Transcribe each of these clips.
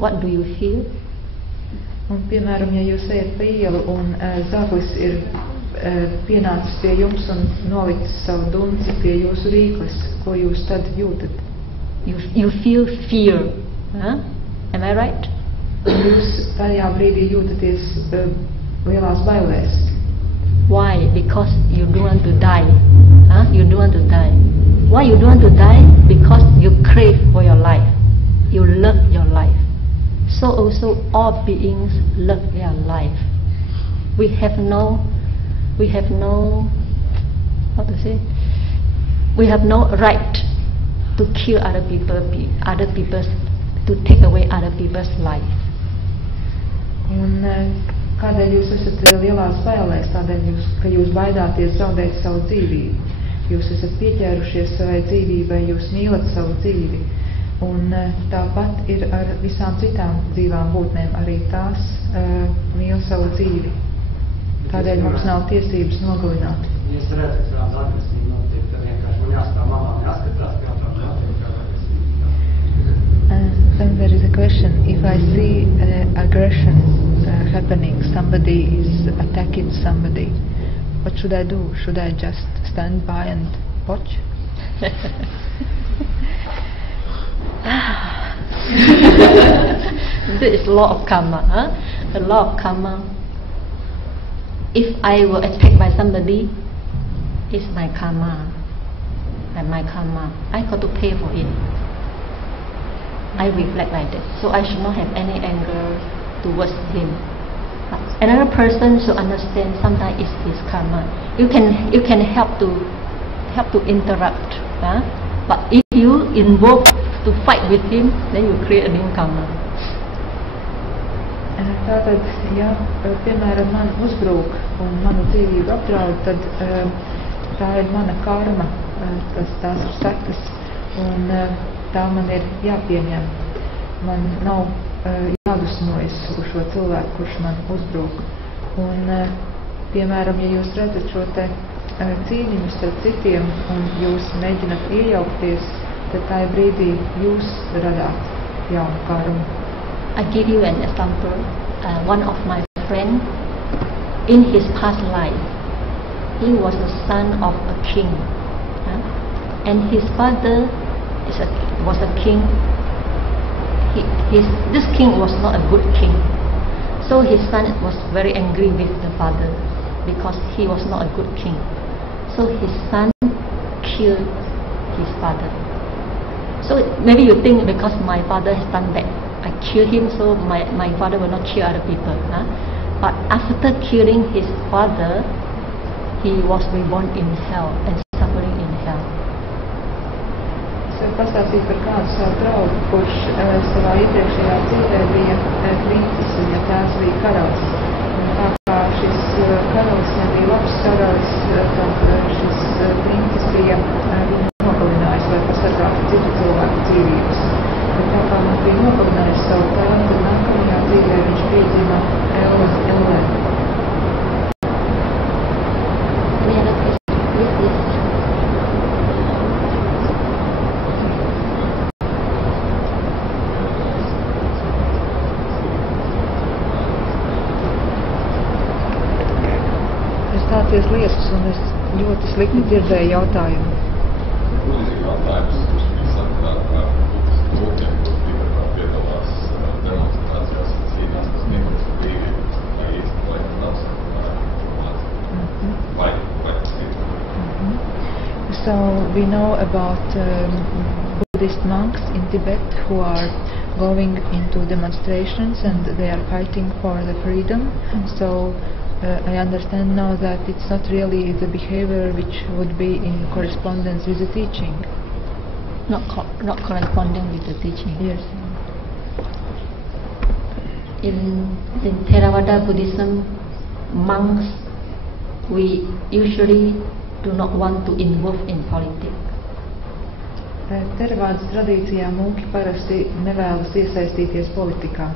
what do you feel? Un, piemēram, ja jūs ejat pa ielu un zaglis ir pienācis pie jums un nolicis savu dunci pie jūsu rīkles, ko jūs tad jūtat? You feel fear. Huh? Am I right? Jūs tajā brīdī jūtaties lielās bailēs. Why? Because you don't want to die. Huh? You don't want to die. Why you don't want to die? Because you crave for your life. You love your life. So also all beings love their life. We have no how to say? We have no right to kill other people's, to take away other people's life. Un kādēļ jūs esat lielās bailēs? Tādēļ, ka jūs baidāties zaudēt savu dzīvību. Jūs esat pieķērušies savai dzīvībai, jūs mīlat savu dzīvi. Un tāpat ir ar visām citām dzīvām būtnēm, arī tās mīl savu dzīvi. Tādēļ mums nav tiesības nogalināt. Then there is a question, if I see aggression happening, somebody is attacking somebody, what should I do? Should I just stand by and watch? This is law of karma. Huh? The law of karma. If I were attacked by somebody, it's my karma. And my karma, I got to pay for it. I reflect like that. So I should not have any anger towards him. Another person should understand sometimes it's his karma. You can help to interrupt. Huh? But if you invoke to fight with him, then you create a new karma. Tātad, ja, piemēram, man uzbrūk un manu dzīvību apdraud, tad tā ir mana karma, tās ir sekas, un tā man ir jāpieņem. Man nav jādusmojas uz šo cilvēku, kurš man uzbrūk. Un, piemēram, ja jūs redzat šo te cīņu starp citiem un jūs mēģināt iejaukties, tad tā brīdī jūs radāt jaunu karmu. I give you an example. One of my friends, in his past life, he was the son of a king, and his father was a king. This king was not a good king, so his son was very angry with the father because he was not a good king. So his son killed his father. So maybe you think because my father has done that, I kill him, so my father will not kill other people. Huh? But after killing his father, he was reborn in hell and suffering in hell. Es pastāstīju par kādu savu draugu, kurš savā iepriekšējā dzīvē bija princis, un ja tās bija karalis. Un tā kā šis karalis nebija labs karalis, tad šis princis bija viņu nogalinājis, lai pasargātu citu cilvēku dzīvības. Un tā kā man bija nogalinājis savu tēvu, tad nākamajā dzīvē viņš piedzima Ellē. Es stāties lietas, un es ļoti slikti dzirdēju jautājumu. Jautājums, kurš bija sakāt, ka lūkiem, kur bija piedalās demonstrācijās un cīnās, kas niekos par brīvību, vai īsti laikam nav sakāt, vai tas ir? So we know about Buddhist monks in Tibet who are going into demonstrations and they are fighting for the freedom. So I understand now that it's not really the behavior which would be in correspondence with the teaching. Not corresponding with the teaching. Yes. In Theravada Buddhism, monks, we usually do not want to involve in politics. Theravādas tradīcijā mūki parasti nevēlas iesaistīties politikā.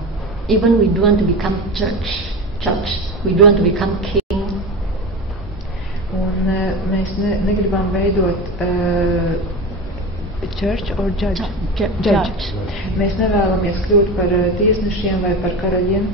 Even we don't want to become judge, we don't want to become king. Un mēs negribam veidot church or judge? Judge. Mēs nevēlamies kļūt par tiesnešiem vai par karaļiem.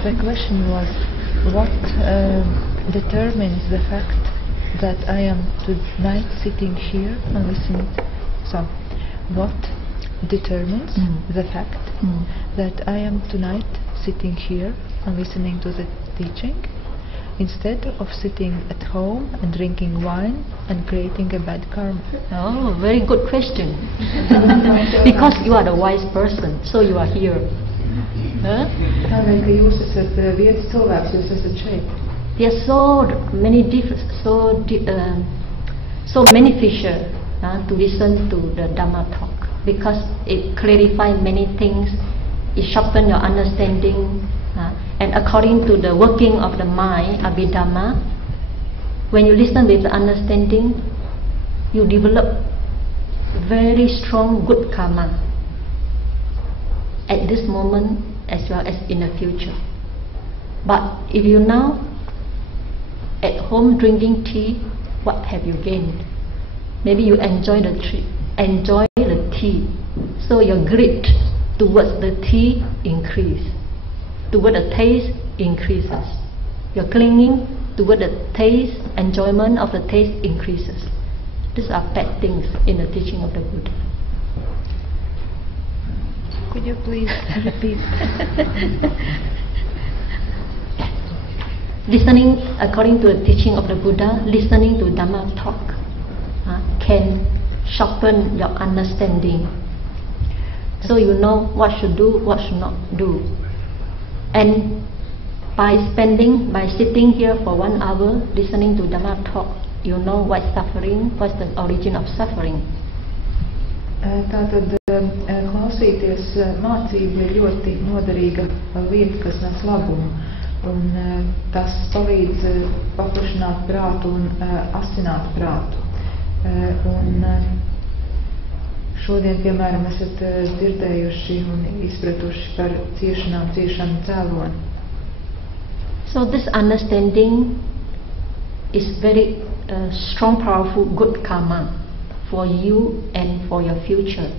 The question was, what determines the fact that I am tonight sitting here and listening? So, what determines the fact that I am tonight sitting here and listening to the teaching, instead of sitting at home and drinking wine and creating a bad karma? Oh, very good question. Because you are the wise person, so you are here. Huh? Tādēļ, ka jūs esat vietas cilvēks, jūs esat šeit. There are so many different, so beneficial to listen to the Dhamma talk, because it clarifies many things, it sharpens your understanding, and according to the working of the mind, Abhidhamma, when you listen with the understanding, you develop very strong good karma at this moment as well as in the future. But if you now at home drinking tea, what have you gained? Maybe you enjoy the tea, so your greed towards the tea increase, toward the taste increases. Your clinging toward the taste, enjoyment of the taste increases. These are bad things in the teaching of the Buddha. Could you please repeat? Listening, according to the teaching of the Buddha, listening to Dhamma talk can sharpen your understanding. So you know what should do, what should not do. And by sitting here for 1 hour, listening to Dhamma talk, you know what's suffering, what's the origin of suffering. Tātad klausīties mācību ir ļoti noderīga lieta, kas nes labumu, un tas palīdz paplašināt prātu un asināt prātu. Un šodien, piemēram, esat dzirdējuši un izpratuši par ciešanu cēloni. So this understanding is very strong, powerful, good karma for you and for your future.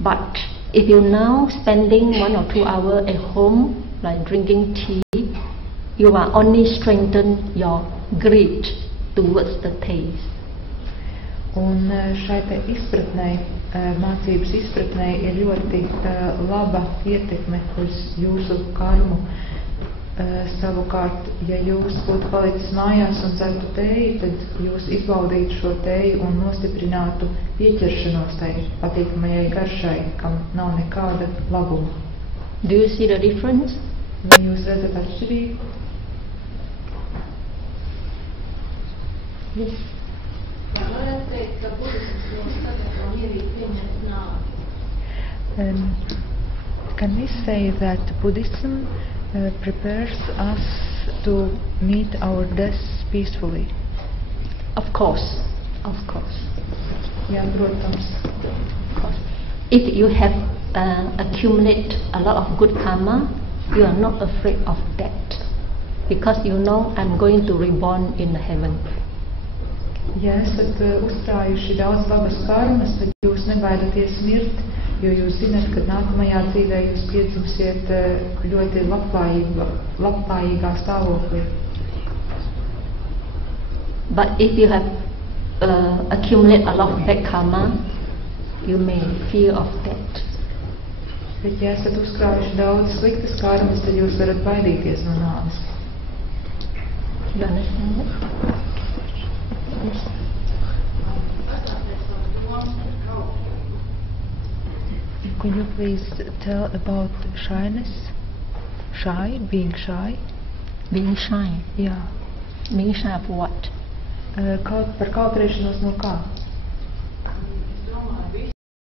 But if you're now spending 1 or 2 hours at home, like drinking tea, you are only strengthen your greed towards the taste. Un šai te izpratnē, mācības izpratnē ir ļoti laba ietekme uz jūsu karmu. Savukārt, ja jūs būtu palicis mājās un dzertu tēju, tad jūs izbaudītu šo tēju un nostiprinātu pieķeršanos tai patīkamajai garšai, kam nav nekāda labuma. Do you see the difference? Vai jūs redzat atšķirību? Yes. Can we say that Buddhism prepares us to meet our death peacefully? Of course. Jā, protams. If you have accumulated a lot of good karma, you are not afraid of death, because you know I'm going to reborn in heaven. Ja esat uzkrājuši daudz labas karmas, tad jūs nebaidaties mirt, jo jūs zināt, ka nākamajā dzīvē jūs piedzimsiet ļoti labklājīgā stāvoklī. But if you have accumulated a lot of bad karma, you may fear of death. Bet ja esat uzkrājuši daudz sliktas karmas, tad jūs varat baidīties no nāves. You understand that? Yes. Could you please tell about shyness? Being shy? Being shy? Yeah. Being shy of what? Par kautrēšanos no kā?